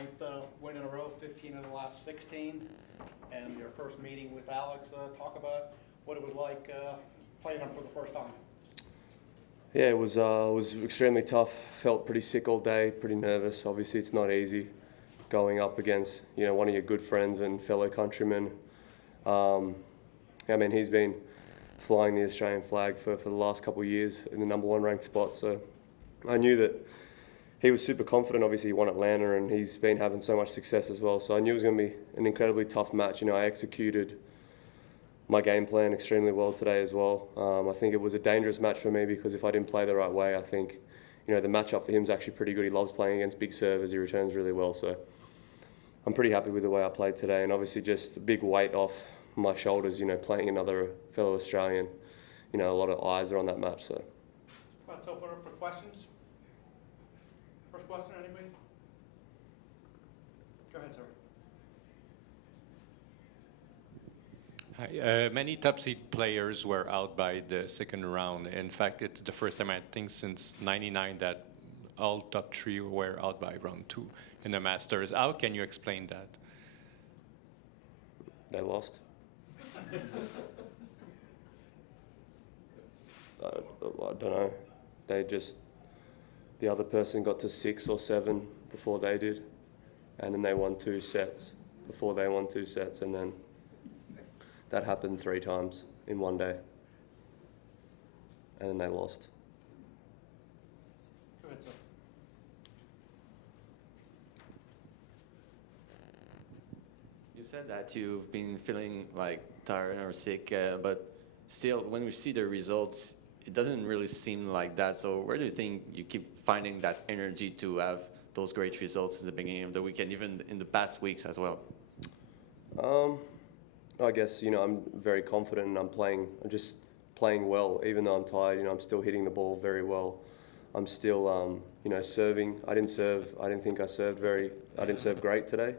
9th win in a row, 15 of the last 16, and your first meeting with Alex. Talk about what it was like playing him for the first time. Yeah, it was extremely tough. Felt pretty sick all day, pretty nervous. Obviously, it's not easy going up against one of your good friends and fellow countrymen. I mean, he's been flying the Australian flag for the last couple of years in the #1 ranked spot. So I knew that he was super confident. Obviously, he won Atlanta and he's been having so much success as well. So I knew it was going to be an incredibly tough match. I executed my game plan extremely well today as well. I think it was a dangerous match for me because if I didn't play the right way, I think the matchup for him is actually pretty good. He loves playing against big servers. He returns really well. So I'm pretty happy with the way I played today, and obviously just a big weight off my shoulders, playing another fellow Australian. A lot of eyes are on that match. So Let's open up for questions. First question, anybody? Go ahead, sir. Hi. Many top seed players were out by the second round. In fact, it's the first time I think since '99 that all top three were out by round 2 in the Masters. How can you explain that? They lost. I don't know. The other person got to 6 or 7 before they did, and then they won 2 sets before they won 2 sets, and then that happened 3 times in one day, and then they lost. Go ahead, sir. You said that you've been feeling like tired or sick, but still, when we see the results, it doesn't really seem like that. So where do you think you keep finding that energy to have those great results at the beginning of the weekend, even in the past weeks as well? I guess, I'm very confident and I'm just playing well. Even though I'm tired, I'm still hitting the ball very well. I'm still, serving. I didn't serve great today.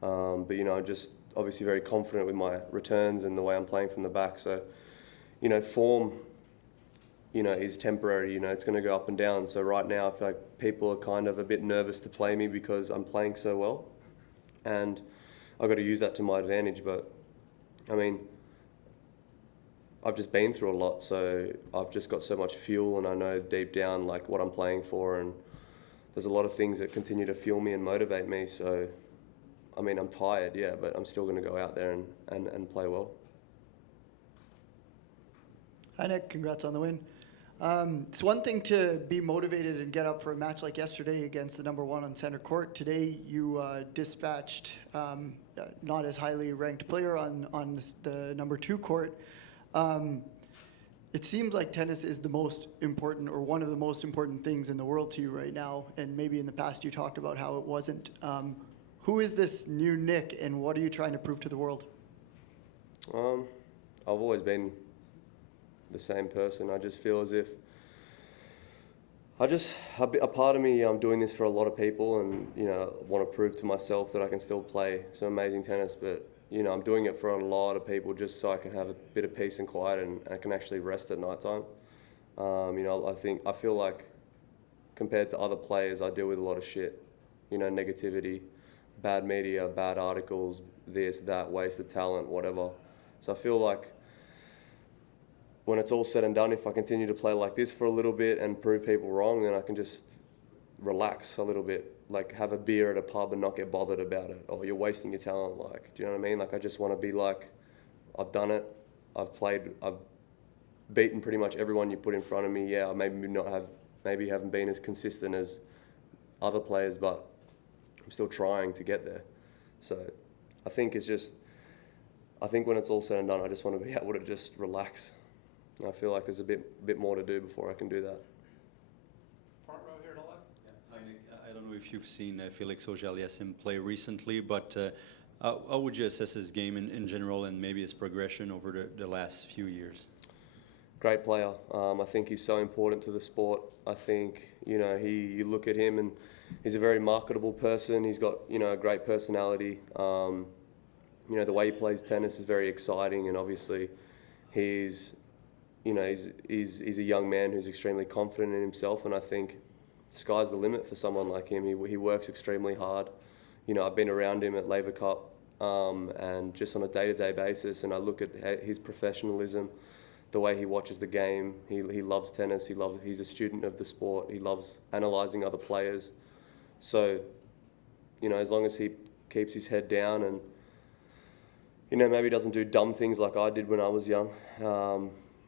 But, I'm just obviously very confident with my returns and the way I'm playing from the back. So, form, is temporary. It's going to go up and down. So right now, I feel like people are kind of a bit nervous to play me because I'm playing so well. And I've got to use that to my advantage. But, I mean, I've just been through a lot. So I've just got so much fuel and I know deep down, like, what I'm playing for. And there's a lot of things that continue to fuel me and motivate me. So, I mean, I'm tired, yeah, but I'm still going to go out there and play well. Hi, Nick. Congrats on the win. It's one thing to be motivated and get up for a match like yesterday against the #1 on center court. Today, you dispatched not as highly ranked player on the #2 court. It seems like tennis is the most important or one of the most important things in the world to you right now. And maybe in the past you talked about how it wasn't. Who is this new Nick and what are you trying to prove to the world? I've always been the same person. I just feel as if a part of me, I'm doing this for a lot of people and, want to prove to myself that I can still play some amazing tennis, but, I'm doing it for a lot of people just so I can have a bit of peace and quiet and I can actually rest at night time. I feel like compared to other players, I deal with a lot of shit, negativity, bad media, bad articles, this, that, wasted talent, whatever. So I feel like when it's all said and done, if I continue to play like this for a little bit and prove people wrong, then I can just relax a little bit, like have a beer at a pub and not get bothered about it. Or you're wasting your talent, like, do you know what I mean? Like, I just want to be like, I've done it, I've beaten pretty much everyone you put in front of me. Yeah, maybe haven't been as consistent as other players, but I'm still trying to get there. So I think when it's all said and done, I just want to be able to just relax. I feel like there's a bit more to do before I can do that. Front row here to the left. Yeah. Hi, Nick. I don't know if you've seen Felix Auger-Aliassime play recently, but how would you assess his game in general and maybe his progression over the last few years? Great player. I think he's so important to the sport. I think, you look at him and he's a very marketable person. He's got, a great personality. The way he plays tennis is very exciting, and obviously he's a young man who's extremely confident in himself, and I think sky's the limit for someone like him. He works extremely hard. you know, I've been around him at Laver Cup and just on a day-to-day basis, and I look at his professionalism, the way he watches the game. He loves tennis. He's a student of the sport. He loves analysing other players. So, you know, as long as he keeps his head down and, you know, maybe doesn't do dumb things like I did when I was young,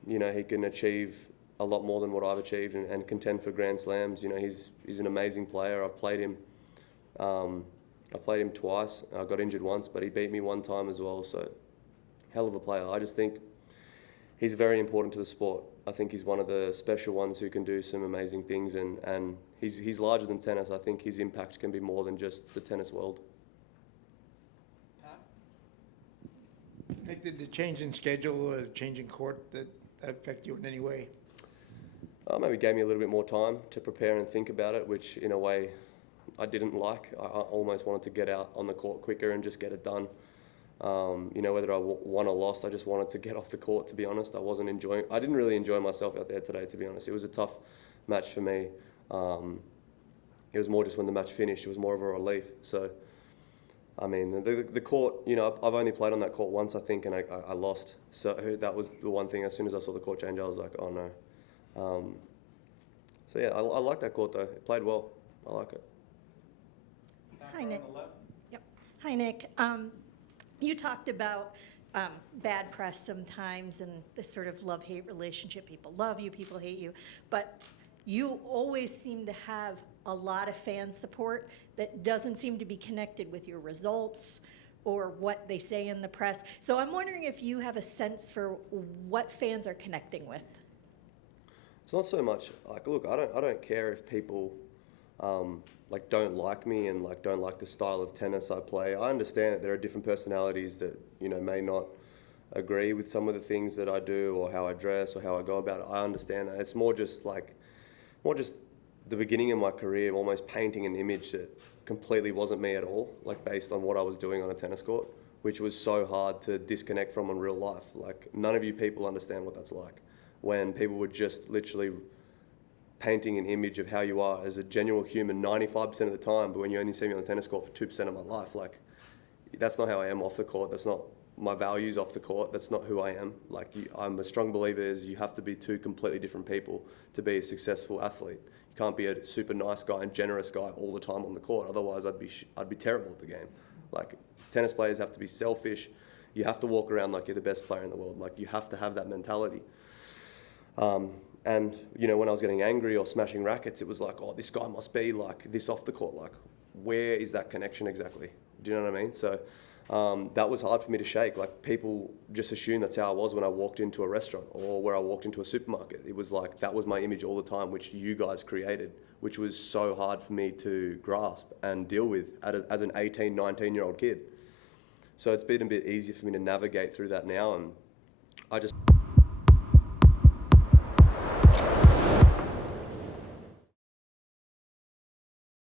you know, he can achieve a lot more than what I've achieved and contend for Grand Slams. You know, he's an amazing player. I've played him twice. I got injured once, but he beat me one time as well. So, hell of a player. I just think he's very important to the sport. I think he's one of the special ones who can do some amazing things, and he's larger than tennis. I think his impact can be more than just the tennis world. Nick, did the change in schedule, change in court, that affect you in any way? Maybe gave me a little bit more time to prepare and think about it, which in a way I didn't like. I almost wanted to get out on the court quicker and just get it done. You know, whether I won or lost, I just wanted to get off the court, to be honest. I didn't really enjoy myself out there today, to be honest. It was a tough match for me. It was more just when the match finished, it was more of a relief. So, I mean, the court, you know, I've only played on that court once, I think, and I lost. So that was the one thing. As soon as I saw the court change, I was like, oh no. So yeah, I like that court though. It played well. I like it. Hi, Nick. Yep. Hi, Nick. You talked about bad press sometimes and the sort of love-hate relationship. People love you, people hate you. But you always seem to have a lot of fan support that doesn't seem to be connected with your results or what they say in the press. So I'm wondering if you have a sense for what fans are connecting with. It's not so much like, look, I don't care if people like don't like me and like don't like the style of tennis I play. I understand that there are different personalities that, you know, may not agree with some of the things that I do or how I dress or how I go about it. I understand that. It's more just the beginning of my career, almost painting an image that completely wasn't me at all, like based on what I was doing on a tennis court, which was so hard to disconnect from in real life. Like, none of you people understand what that's like, when people were just literally painting an image of how you are as a genuine human 95% of the time, but when you only see me on the tennis court for 2% of my life, like, that's not how I am off the court. That's not my values off the court. That's not who I am. Like, I'm a strong believer is you have to be two completely different people to be a successful athlete. You can't be a super nice guy and generous guy all the time on the court. Otherwise, I'd be terrible at the game. Like, tennis players have to be selfish. You have to walk around like you're the best player in the world. Like, you have to have that mentality. And, you know, when I was getting angry or smashing rackets, it was like, oh, this guy must be like this off the court. Like, where is that connection exactly? Do you know what I mean? So that was hard for me to shake. Like, people just assume that's how I was when I walked into a restaurant or where I walked into a supermarket. It was like, that was my image all the time, which you guys created, which was so hard for me to grasp and deal with as an 18, 19-year-old kid. So it's been a bit easier for me to navigate through that now, and I just